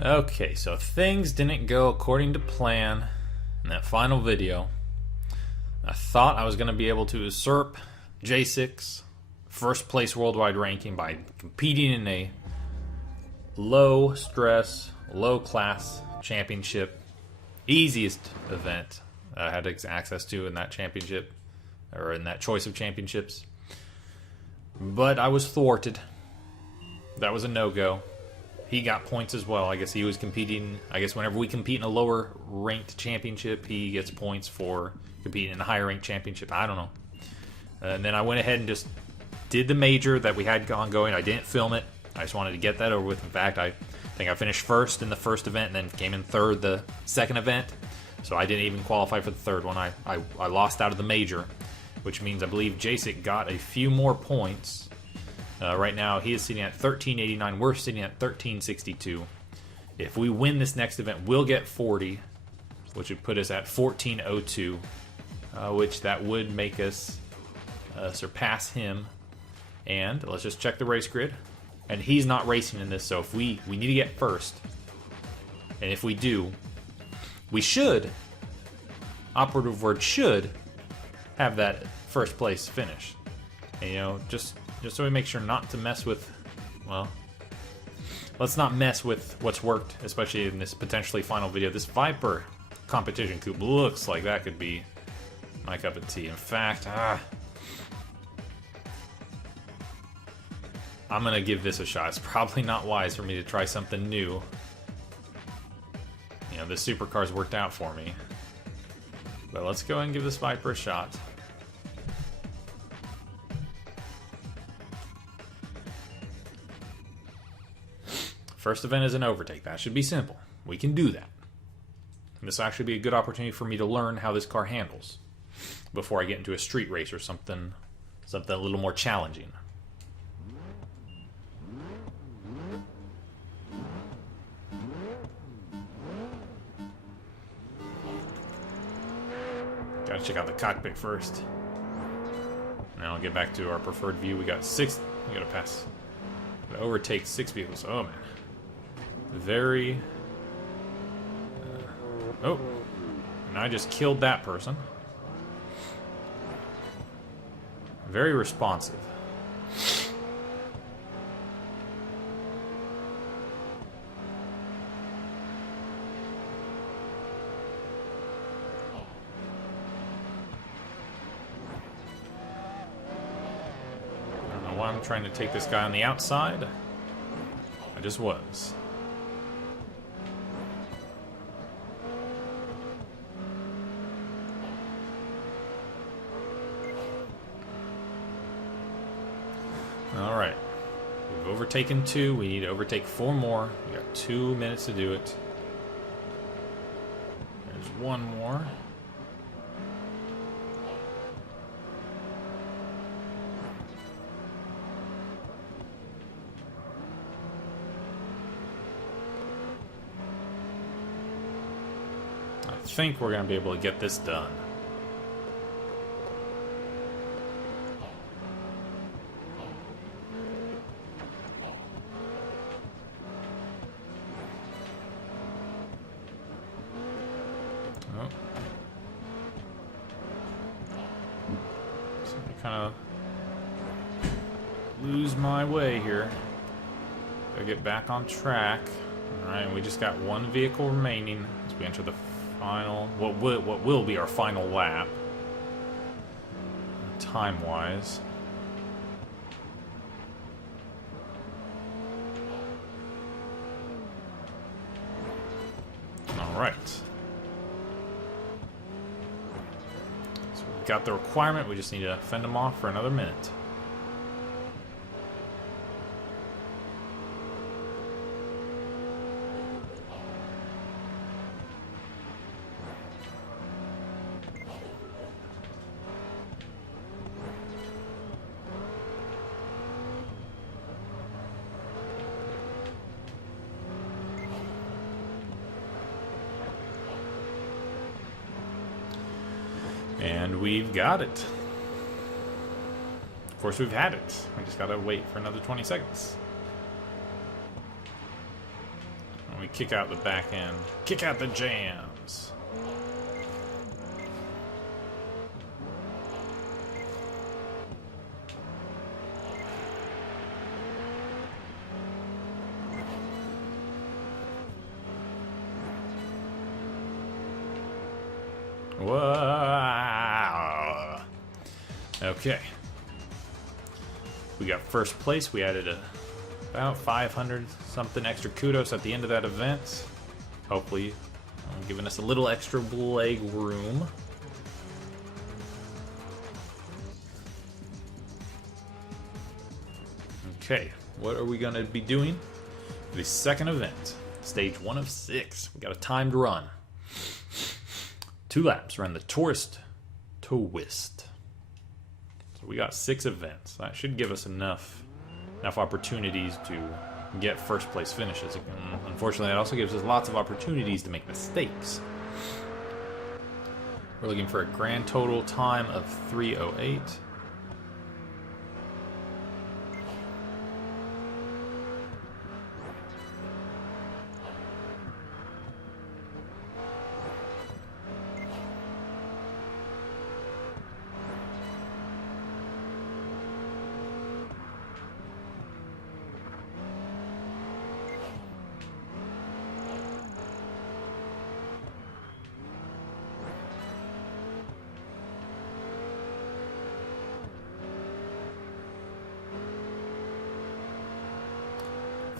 Okay, so things didn't go according to plan in that final video. I thought I was going to be able to usurp J6 first place worldwide ranking by competing in a low stress, low class championship. Easiest event I had access to in that championship, or in that choice of championships. But I was thwarted. That was a no-go. He got points as well. I guess he was competing. I guess whenever we compete in a lower ranked championship, he gets points for competing in a higher ranked championship. I don't know. And then I went ahead and just did the major that we had ongoing. I didn't film it. I just wanted to get that over with. In fact, I think I finished first in the first event and then came in third the second event. So I didn't even qualify for the third one. I lost out of the major, which means I believe Jacek got a few more points. Right now, he is sitting at 1389. We're sitting at 1362. If we win this next event, we'll get 40, which would put us at 1402, which that would make us surpass him. And let's just check the race grid. And he's not racing in this, so if we need to get first. And if we do, we should, operative word should, have that first place finish. And, you know, just so we make sure not to mess with, well, let's not mess with what's worked, especially in this potentially final video. This Viper Competition Coupe looks like that could be my cup of tea. In fact, I'm going to give this a shot. It's probably not wise for me to try something new. You know, this supercar's worked out for me. But let's go and give this Viper a shot. First event is an overtake. That should be simple. We can do that. And this will actually be a good opportunity for me to learn how this car handles before I get into a street race or something a little more challenging. Gotta check out the cockpit first. Now I'll get back to our preferred view. We got six. We gotta pass. Gotta overtake 6 vehicles. Oh man. Very. Oh. And I just killed that person. Very responsive. I don't know why I'm trying to take this guy on the outside. I just was. Alright. We've overtaken 2. We need to overtake 4 more. We got 2 minutes to do it. There's 1 more. I think we're going to be able to get this done. Oh. So I kind of lose my way here. Gotta get back on track. Alright, we just got 1 vehicle remaining as we enter the final, what will be our final lap, time-wise. All right. So we've got the requirement. We just need to fend them off for another minute. And we've got it. Of course, we've had it. We just gotta wait for another 20 seconds. And we kick out the back end. Kick out the jams. Wow. Okay. We got first place. We added about 500 something extra kudos at the end of that event. Hopefully, giving us a little extra leg room. Okay, what are we going to be doing? The second event, stage 1 of 6. We got a timed run. 2 laps around the tourist twist. So we got 6 events. That should give us enough opportunities to get first place finishes. Unfortunately, that also gives us lots of opportunities to make mistakes. We're looking for a grand total time of 3:08.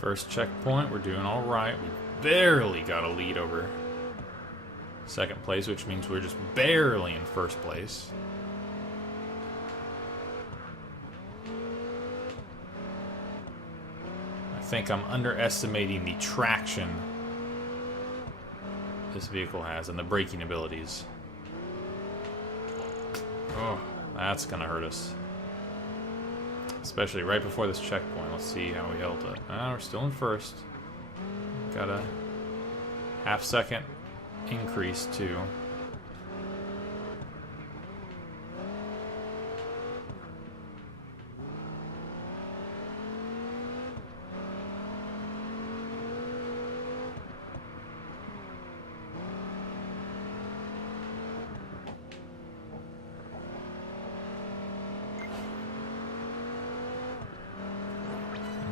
First checkpoint, we're doing all right. We barely got a lead over second place, which means we're just barely in first place. I think I'm underestimating the traction this vehicle has and the braking abilities. Oh, that's gonna hurt us. Especially right before this checkpoint. Let's see how we held it. We're still in first. Got a half-second increase too.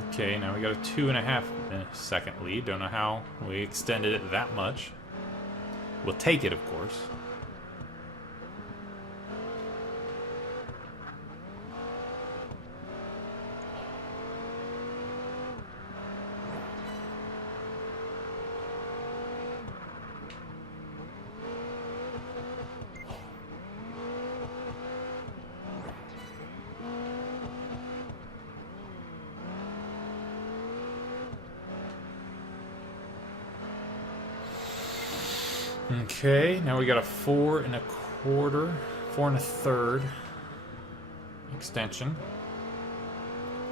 Okay, now we got a 2.5 second lead. Don't know how we extended it that much. We'll take it, of course. Okay, now we got a 4 1/4, 4 1/3 extension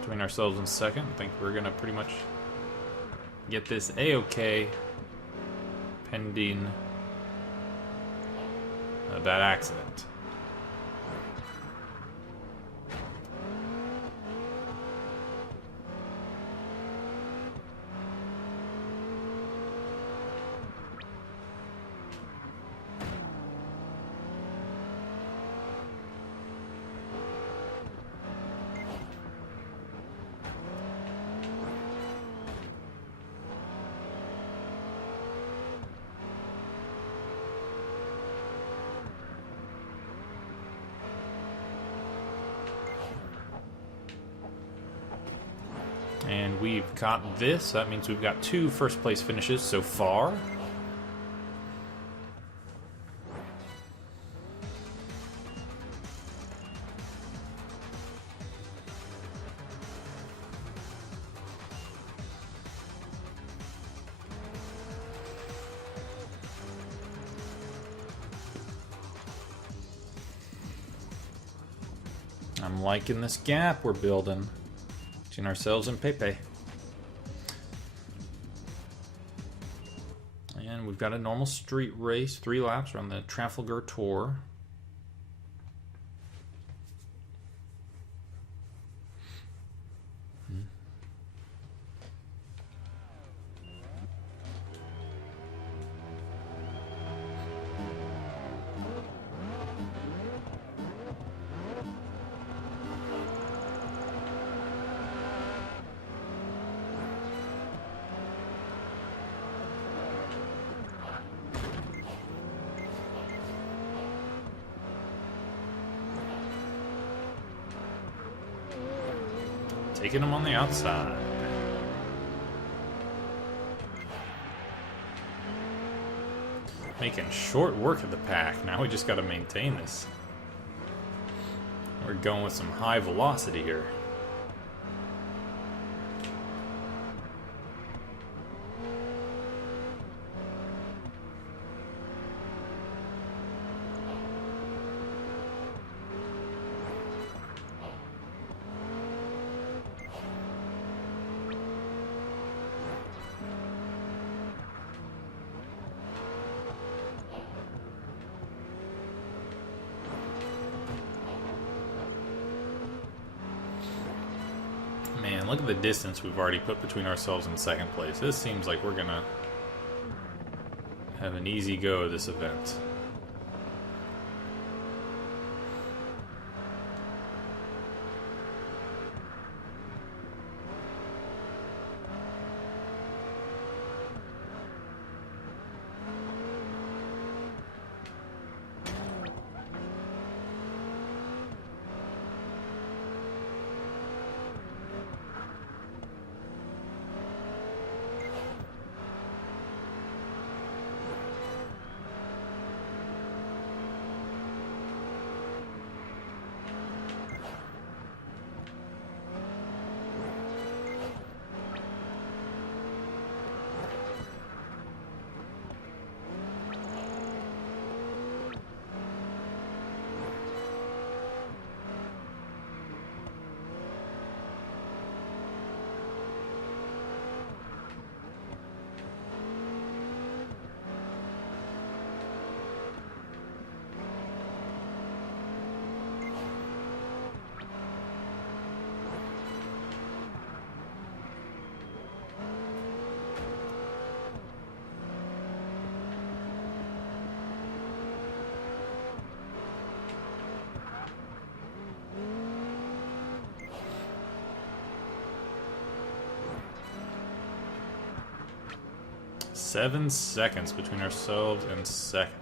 between ourselves and second. I think we're gonna pretty much get this A-okay pending that accident. And we've got this. That means we've got 2 first place finishes so far. I'm liking this gap we're building between ourselves and Pepe. And we've got a normal street race, 3 laps around the Trafalgar Tour. Taking them on the outside. Making short work of the pack. Now we just got to maintain this. We're going with some high velocity here. Man, look at the distance we've already put between ourselves and second place. This seems like we're gonna have an easy go of this event. Seven seconds between ourselves and second.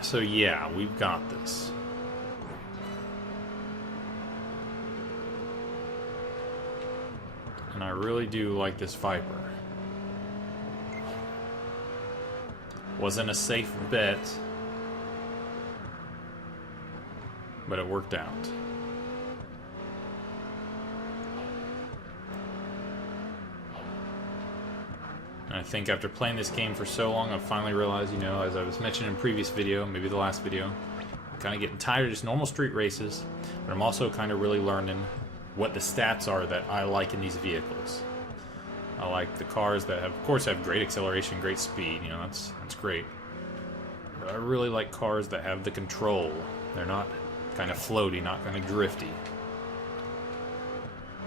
So yeah, we've got this. And I really do like this Viper. Wasn't a safe bet, but it worked out. And I think after playing this game for so long, I've finally realized, you know, as I was mentioning in a previous video, maybe the last video, I'm kind of getting tired of just normal street races, but I'm also kind of really learning what the stats are that I like in these vehicles. I like the cars that have, of course, have great acceleration, great speed, you know, that's great. But I really like cars that have the control. They're not kind of floaty, not kind of drifty.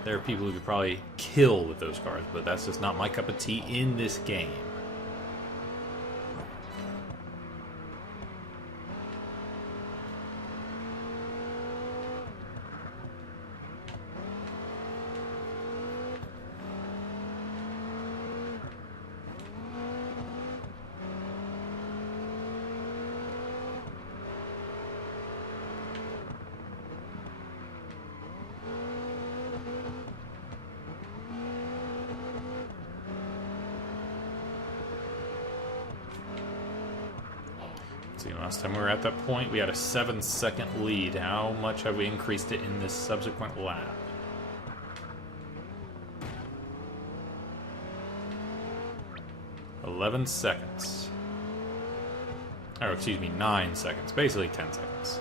There are people who could probably kill with those cars, but that's just not my cup of tea in this game. See, last time we were at that point, we had a 7-second lead. How much have we increased it in this subsequent lap? "11 seconds. Oh, excuse me, 9 seconds. Basically 10 seconds.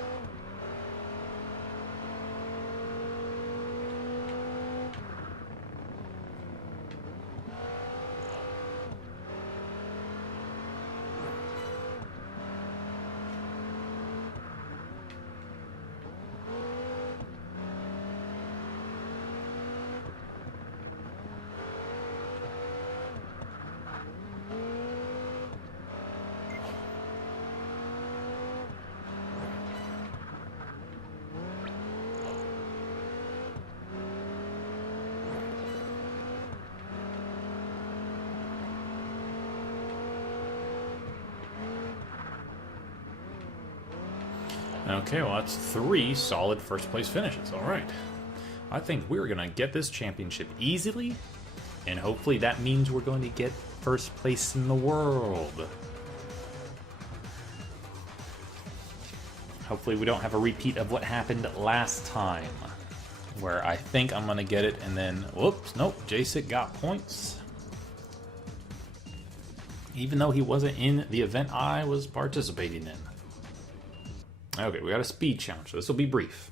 Okay, well that's 3 solid first place finishes. All right. I think we're going to get this championship easily, and hopefully that means we're going to get first place in the world. Hopefully we don't have a repeat of what happened last time, where I think I'm going to get it and then, whoops, nope, Jacek got points. Even though he wasn't in the event I was participating in. Okay, we got a speed challenge, so this will be brief.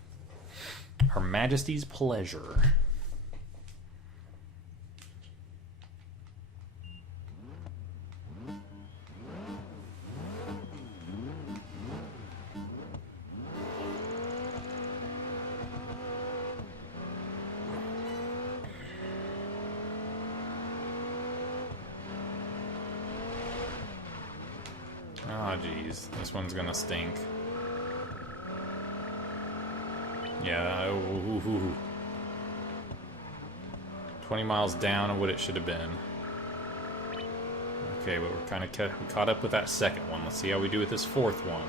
Her Majesty's Pleasure. Oh, geez. This one's gonna stink. Yeah, 20 miles down of what it should have been. Okay, but we're kind of caught up with that second one. Let's see how we do with this fourth one.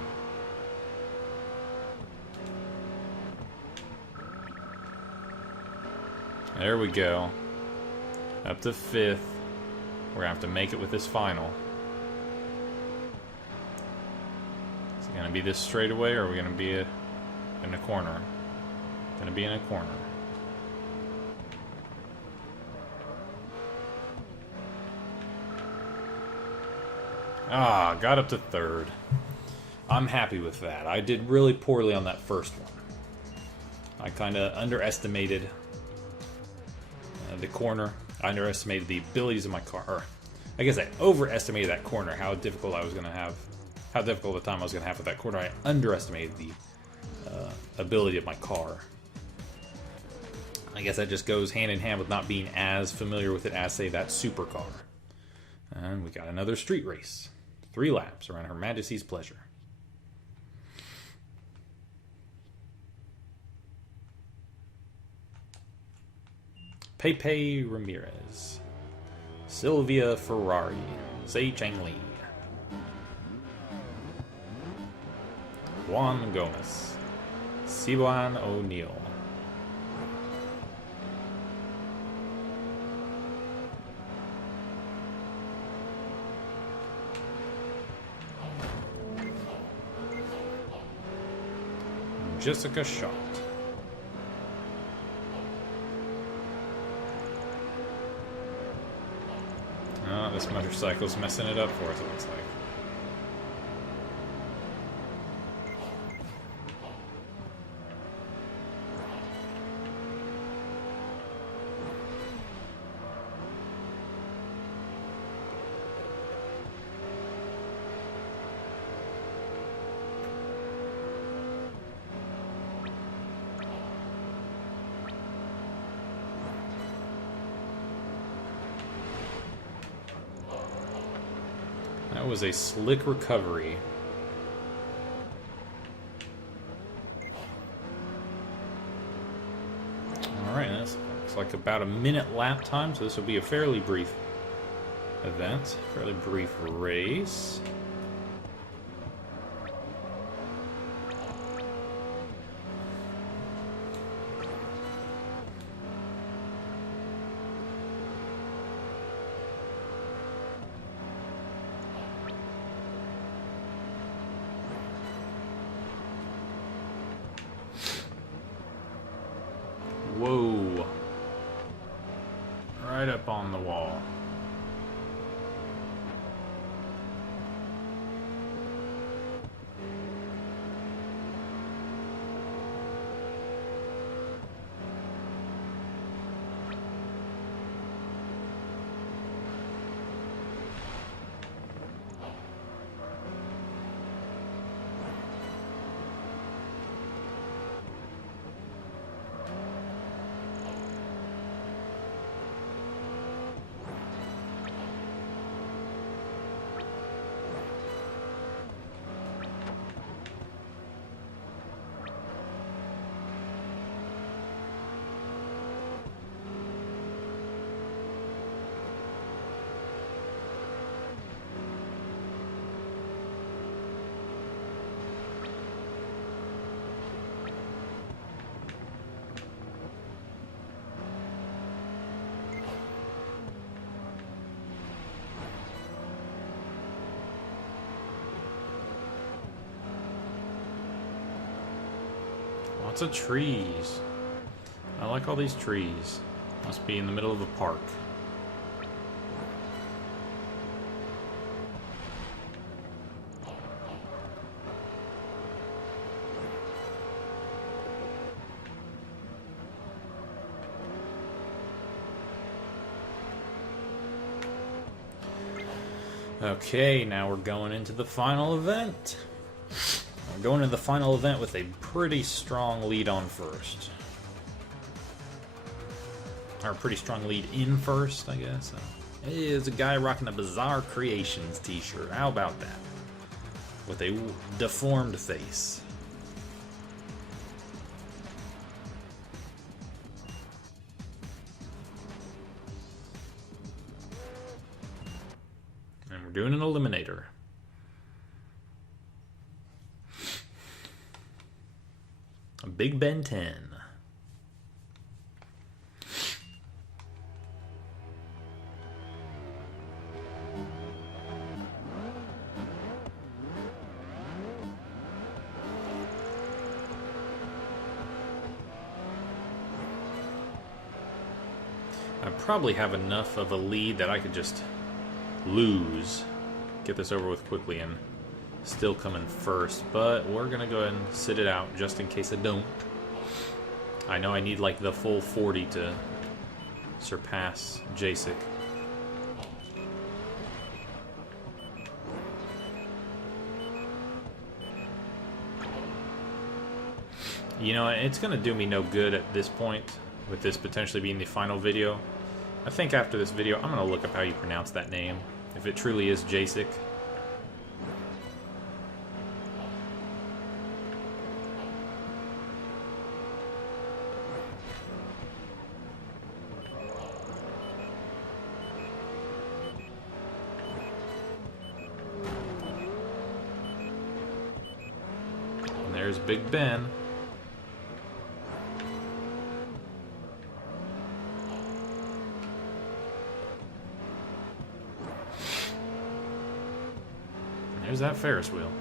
There we go. Up to 5th. We're gonna have to make it with this final. Is it gonna be this straightaway, or are we gonna be in a corner? Gonna be in a corner. Ah, got up to 3rd. I'm happy with that. I did really poorly on that first one. I kind of underestimated the corner. I underestimated the abilities of my car. Or, I guess I overestimated that corner, how difficult I was going to have, how difficult the time I was going to have with that corner. I underestimated the ability of my car. I guess that just goes hand in hand with not being as familiar with it as, say, that supercar. And we got another street race. 3 laps around Her Majesty's Pleasure. Pepe Ramirez. Sylvia Ferrari. Sei Chang Li. Juan Gomez. Sibuan O'Neill. Jessica Schott. Oh, this motorcycle's messing it up for us, it looks like. That was a slick recovery. Alright, that looks like about a minute lap time, so this will be a fairly brief event, fairly brief race. Whoa. Right up on the wall. Lots of trees. I like all these trees. Must be in the middle of a park. Okay, now we're going into the final event. We're going into the final event with a pretty strong lead on first. Or a pretty strong lead in first, I guess. Hey, there's a guy rocking a Bizarre Creations t-shirt. How about that? With a deformed face. And we're doing an eliminator. A Big Ben 10. I probably have enough of a lead that I could just lose, get this over with quickly, and still come in first. But we're going to go ahead and sit it out just in case I don't. I know I need like the full 40 to surpass Jacek. You know, it's going to do me no good at this point, with this potentially being the final video. I think after this video, I'm going to look up how you pronounce that name, if it truly is Jacek. And there's Big Ben. There's that Ferris wheel.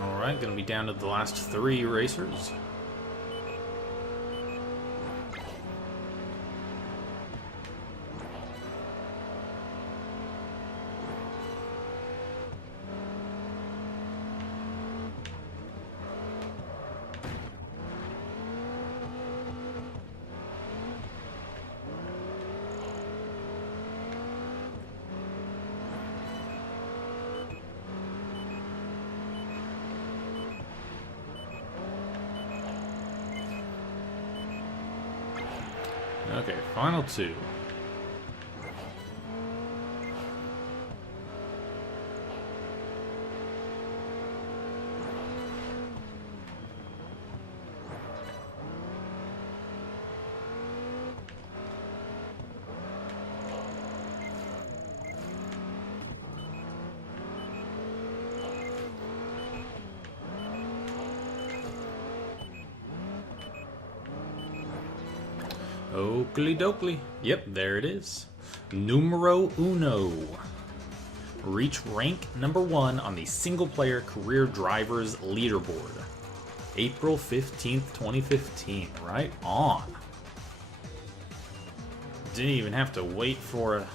Alright, gonna be down to the last 3 racers. Okay, final 2. Oakley dokley. Yep, there it is. Numero uno. Reach rank number 1 on the single-player career drivers leaderboard. April 15th, 2015. Right on. didn't even have to wait for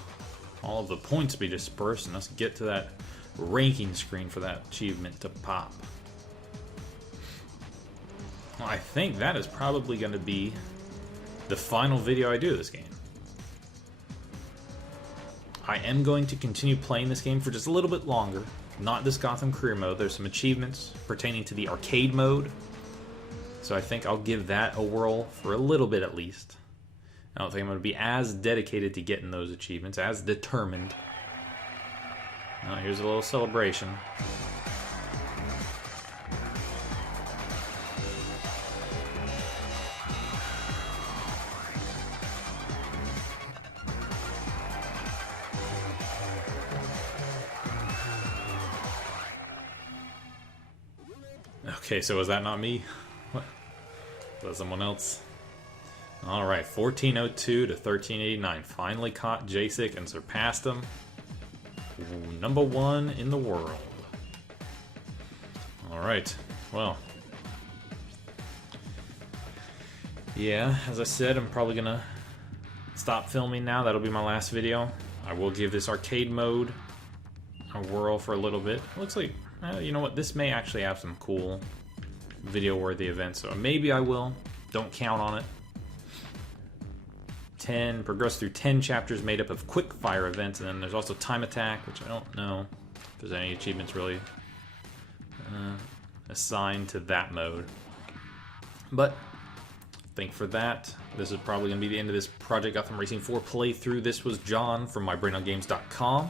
all of the points to be dispersed and us get to that ranking screen for that achievement to pop. Well, I think that is probably going to be the final video I do of this game. I am going to continue playing this game for just a little bit longer. Not this Gotham Career Mode. There's some achievements pertaining to the arcade mode. So I think I'll give that a whirl for a little bit at least. I don't think I'm going to be as dedicated to getting those achievements, as determined. Now here's a little celebration. Okay, so was that not me? What? Was that someone else? Alright, 1402 to 1389. Finally caught Jacek and surpassed him. Ooh, #1 in the world. Alright, well. Yeah, as I said, I'm probably gonna stop filming now. That'll be my last video. I will give this arcade mode a whirl for a little bit. Looks like, you know what, this may actually have some cool video-worthy events, so maybe I will. Don't count on it. Progress through 10 chapters made up of quick fire events, and then there's also time attack, which I don't know if there's any achievements really assigned to that mode. But I think for that, this is probably going to be the end of this Project Gotham Racing 4 playthrough. This was John from mybrainongames.com.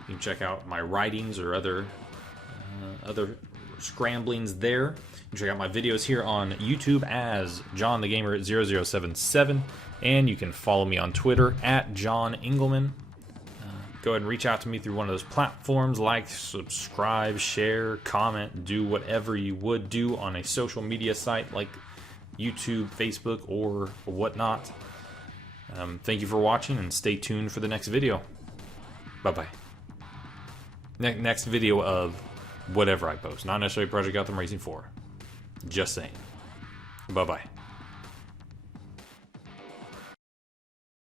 You can check out my writings or other scramblings there. You can check out my videos here on YouTube as John the Gamer 0077, and you can follow me on Twitter at John Engelman. Go ahead and reach out to me through one of those platforms. Like, subscribe, share, comment, do whatever you would do on a social media site like YouTube, Facebook, or whatnot. Thank you for watching, and stay tuned for the next video. Bye-bye. Next video of whatever I post. Not necessarily Project Gotham Racing 4. Just saying. Bye-bye.